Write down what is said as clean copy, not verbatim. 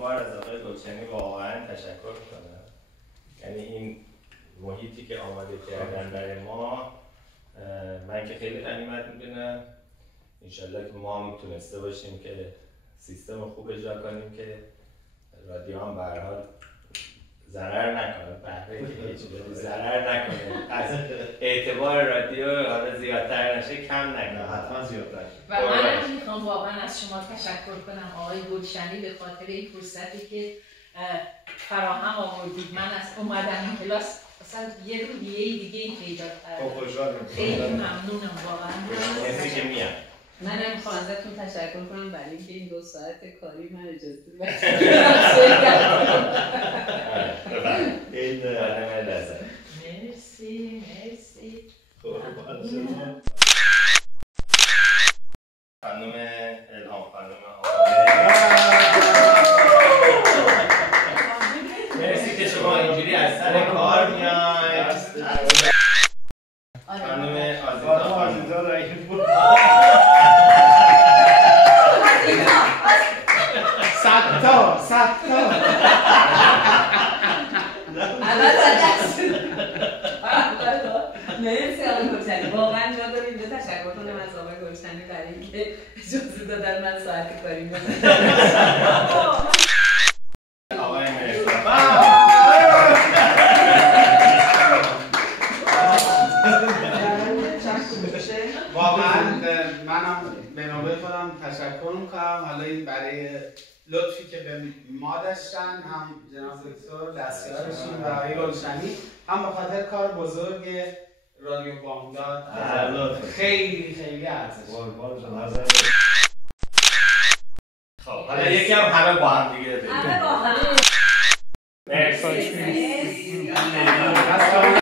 بار از آقای گلشنی واقعا تشکر کنم. یعنی این محیطی که آماده کردن برای ما، من که خیلی غنیمت میدونم. انشالله که ما هم تونسته باشیم که سیستم خوب اجرا کنیم که رادیو هم به هر حال ضرر نکنه، بهره که هیچ ضرر نکنه، از اعتبار رادیو حالا زیادتر نشه، کم نکنه، حتما زیادتر. و من میخوام واقعا از شما تشکر کنم آقای گلشنی به خاطر این فرصتی که فراهم آوردید. من از اومدن کلاس اصلا یه روحیه دیگه پیدا کردم. خیلی ممنونم واقعا. مرسی که میام. منم میخوام ازتون تشکر کنم برای اینکه این 2 ساعت کاری من اجازه بدید. این برنامه لازم. مرسی. خانم الهام، خانم مرسی که شما اینجوری از سر کار میاید. خانم آزیتا رایی بود. ستا مرسی آقای گلشنی، واقعا جا داریم به تشکر کنم از آقای گلشنی برای اینکه اجازه دادن من ساعت کاری بزنم. آقای مرسی واقعا منم به نوبه خودم تشکر میکنم. حالا این برای لطفی که به ما داشتن، هم جناب دکتر دستیارشون و آقای گلشنی، هم به خاطر کار بزرگ رادیو بامداد. خیلی ارزش. خب حالا یکی هم همه با هم دیگه همه با هم. مرسی.